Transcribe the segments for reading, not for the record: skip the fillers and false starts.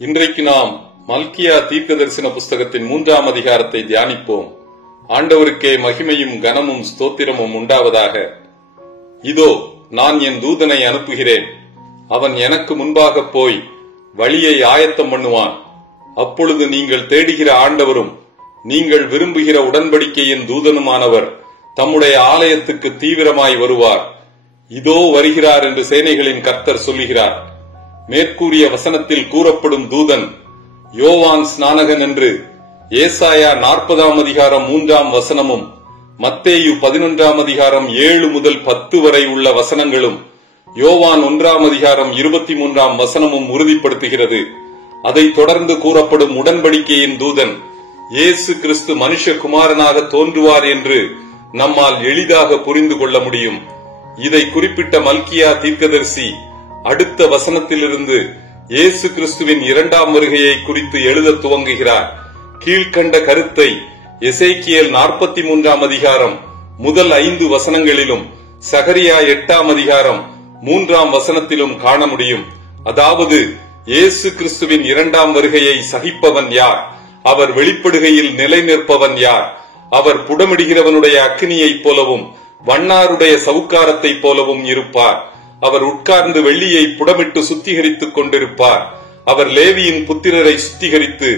இன்றைக்கு நாம் மல்கியா தீர்க்கதரிசன புஸ்தகத்தின் 3ஆம் அதிகாரத்தை தியானிப்போம். ஆண்டவருக்கே மகிமையும் கனமும் ஸ்தோத்திரமும் உண்டாவதாக. இதோ நான் என் தூதனை அனுப்புகிறேன், அவன் எனக்கு முன்பாக போய் வழியை ஆயத்தம் பண்ணுவான். அப்பொழுது நீங்கள் தேடுகிற ஆண்டவரும் நீங்கள் விரும்புகிற உடன்படிக்கையின் தூதனுமானவர் தம்முடைய ஆலயத்துக்கு தீவிரமாய் வருவார். இதோ வருகிறார் என்று சேனைகளின் கர்த்தர் சொல்லுகிறார். மேற்கூறிய வசனத்தில் கூறப்படும் தூதன் யோவான் ஸ்நானகன் என்று ஏசாயா 40ஆம் அதிகாரம் 3ஆம் வசனமும் மத்தேயு 11ஆம் அதிகாரம் 7 முதல் 10 வரை உள்ள வசனங்களும் யோவான் 1ஆம் அதிகாரம் 23ஆம் வசனமும் உறுதிப்படுத்துகிறது. அதைத் தொடர்ந்து கூறப்படும் உடன்படிக்கையின் தூதன் இயேசு கிறிஸ்து மனுஷகுமாரனாக தோன்றுவார் என்று நம்மால் எளிதாக புரிந்து கொள்ள முடியும். இதை குறிப்பிட்ட மல்கியா தீர்க்கதரிசி அடுத்த வசனத்திலிருந்து இயேசு கிறிஸ்துவின் 2ஆம் வருகையை குறித்து எழுத துவங்குகிறார். கீழ்கண்ட கருத்தை எசேக்கியேல் 43ஆம் அதிகாரம் முதல் 5 வசனங்களிலும் சகரியா 8ஆம் அதிகாரம் 3ஆம் வசனத்திலும் காண முடியும். அதாவது இயேசு கிறிஸ்துவின் 2ஆம் வருகையை சகிப்பவன் யார்? அவர் வெளிப்படுகையில் நிலை நிற்பவன் யார்? அவர் புடமிடுகிறவனுடைய அக்கினியைப் போலவும் வண்ணாருடைய சவுக்காரத்தைப் போலவும் இருப்பார். அவர் உட்கார்ந்து வெள்ளியை புடமிட்டு சுத்திகரித்துக் கொண்டிருப்பார். அவர் லேவியின் புத்திரரை சுத்திகரித்து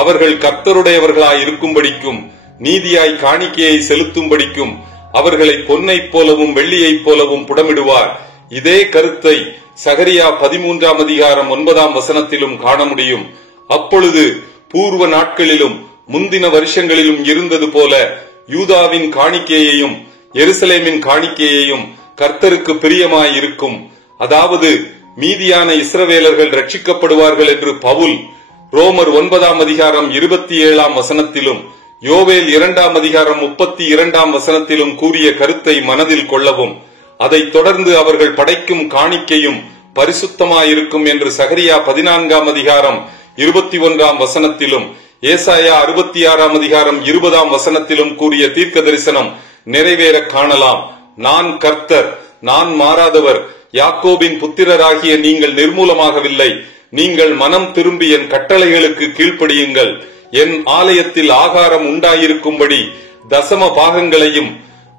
அவர்கள் கர்த்தருடையவர்களாய் இருக்கும்படிக்கும் நீதியாய் காணிக்கையை செலுத்தும்படிக்கும் அவர்களை பொன்னைப் போலவும் வெள்ளியைப் போலவும் புடமிடுவார். இதே கருத்தை சகரியா 13ஆம் அதிகாரம் 9ஆம் வசனத்திலும் காண முடியும். அப்பொழுது பூர்வ நாட்களிலும் முந்தின வருஷங்களிலும் இருந்தது போல யூதாவின் காணிக்கையையும் எருசலேமின் காணிக்கையையும் கர்த்தருக்கு பிரியமாய் இருக்கும். அதாவது மீதியான இஸ்ரவேலர்கள் ரட்சிக்கப்படுவார்கள் என்று பவுல் ரோமர் 9ஆம் அதிகாரம் 27ஆம் வசனத்திலும் யோவேல் 2ஆம் அதிகாரம் 32ஆம் வசனத்திலும் கூறிய கருத்தை மனதில் கொள்ளவும், அதைத் தொடர்ந்து அவர்கள் படைக்கும் காணிக்கையும் பரிசுத்தமாயிருக்கும் என்று சகரியா 14ஆம் அதிகாரம் 21ஆம் வசனத்திலும் ஏசாயா 66ஆம் அதிகாரம் 20ஆம் வசனத்திலும் கூறிய தீர்க்க தரிசனம் நிறைவேற காணலாம். நான் கர்த்தர், நான் மாறாதவர், யாக்கோபின் புத்திரராகிய நீங்கள் நிர்மூலமாகவில்லை. நீங்கள் மனம் திரும்பி என் கட்டளைகளுக்கு கீழ்ப்படியுங்கள். என் ஆலயத்தில் ஆகாரம் உண்டாயிருக்கும்படி தசம பாகங்களையும்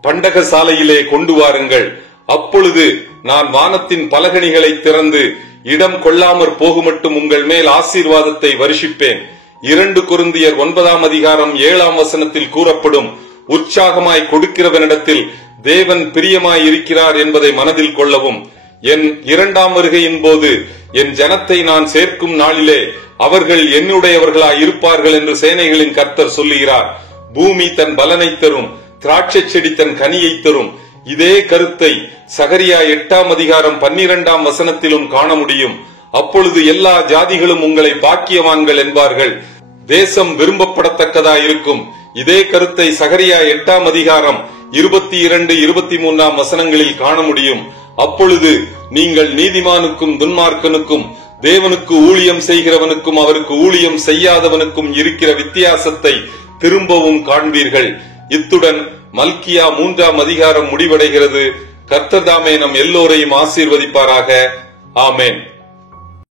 பண்டக சாலையிலே கொண்டு வாருங்கள். அப்பொழுது நான் வானத்தின் பலகணிகளை திறந்து இடம் கொள்ளாமற் போகுமட்டும் உங்கள் மேல் ஆசீர்வாதத்தை வருஷிப்பேன். 2 கொரிந்தியர் 9ஆம் அதிகாரம் 7ஆம் வசனத்தில் கூறப்படும் உற்சாகமாய் கொடுக்கிறவனிடத்தில் தேவன் பிரியமாய் இருக்கிறார் என்பதை மனதில் கொள்ளவும், என் 2ஆம் வருகையின் போது என் ஜனத்தை நான் சேர்க்கும் நாளிலே அவர்கள் என்னுடையவர்களாய் இருப்பார்கள் என்று சேனைகளின் கர்த்தர் சொல்லுகிறார். பூமி தன் பலனை தரும், திராட்சை செடி தன் கனியை தரும். இதே கருத்தை சகரியா 8ஆம் அதிகாரம் 12ஆம் வசனத்திலும் காண முடியும். அப்பொழுது எல்லா ஜாதிகளும் உங்களை பாக்கியவான்கள் என்பார்கள், தேசம் விரும்பப்படத்தக்கதாயிருக்கும். இதே கருத்தை சகரியா 8ஆம் அதிகாரம் 22, 23ஆம் வசனங்களில் காண முடியும். அப்பொழுது நீங்கள் நீதிமானுக்கும் துன்மார்க்கனுக்கும் தேவனுக்கு ஊழியம் செய்கிறவனுக்கும் அவருக்கு ஊழியம் செய்யாதவனுக்கும் இருக்கிற வித்தியாசத்தை திரும்பவும் காண்பீர்கள். இத்துடன் மல்கியா 3ஆம் அதிகாரம் முடிவடைகிறது. கர்த்தர் தாமே நம் எல்லோரையும் ஆசீர்வதிப்பாராக. ஆமென்.